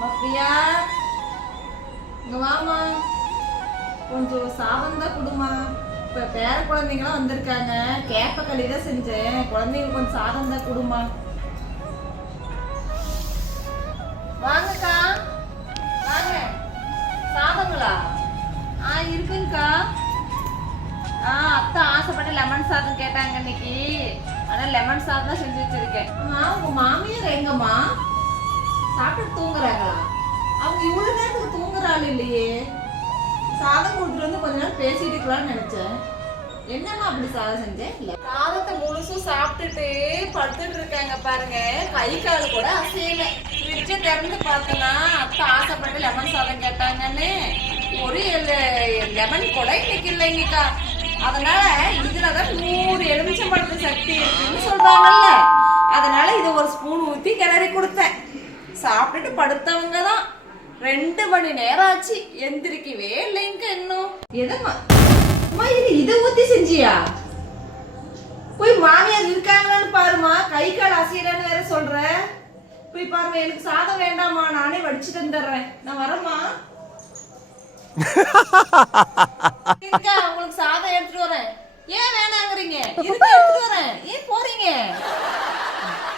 பிரியா வாமா கொஞ்சம் சாதம் தான் கொடுமா. இப்ப பேர குழந்தைங்களாம் வந்திருக்காங்க. கேப்ப களி தான் செஞ்சேன். குழந்தைங்களுக்கு கொஞ்சம் சாதம் தான் கொடுமா. வாங்கக்கா. வாங்க. சாதங்களா? ஆ இருக்குங்கக்கா. ஆ அத்தை ஆசைப்பட்ட லெமன் சாதம் கேட்டாங்க இன்னைக்கு. ஆனால் லெமன் சாதம் தான் செஞ்சு வச்சிருக்கேன். அம்மா உங்க மாமியார் எங்கம்மா? சாப்பிட்டு தூங்குறாங்களா? அவங்க இவ்வளவு நேரத்துக்கு தூங்குறாள் இல்லையே. சாதம் கொடுத்துட்டு வந்து கொஞ்ச நேரம் பேசிட்டு இருக்கலாம்னு நினைச்சேன். என்னம்மா அப்படி சாதம் செஞ்சேன்? சாதத்தை முழுசும் சாப்பிட்டுட்டு படுத்துட்டு இருக்காங்க பாருங்க. கை கால் கூட அசையல. ஃப்ரிட்ஜை திறந்து பார்த்தனா அத்தை ஆசைப்பட்டு லெமன் சாதம் கேட்டாங்கன்னு. ஒரு லெமன் கூட இன்னைக்கு இல்லைங்கக்கா அதனால இதுலதான் நூறு எலுமிச்சம்பழத்து சக்தி இருக்குன்னு சொல்றாங்கல்ல. அதனால இதை ஒரு ஸ்பூன் ஊத்தி கிளறி கொடுத்தேன். சாப்பிட்டுட்டு படுத்தவங்க தான் ரெண்டு மணி நேரம் ஆச்சு எந்திரிக்கவே இல்லைங்க இன்னும். எதம்மா இது இதை ஊத்தி செஞ்சியா? போய் மாமியார் இருக்காங்களான்னு பாருமா கை கால் அசையறான்னு வேற சொல்ற. போய் பாருங்க எனக்கு சாதம் வேண்டாம்மா. நானே வடிச்சுட்டு வந்துடுறேன் நான் இருக்கா உங்களுக்கு சாதம் எடுத்துட்டு வரேன். ஏன் வேணாங்கிறீங்க? எடுத்துட்டு வரேன்?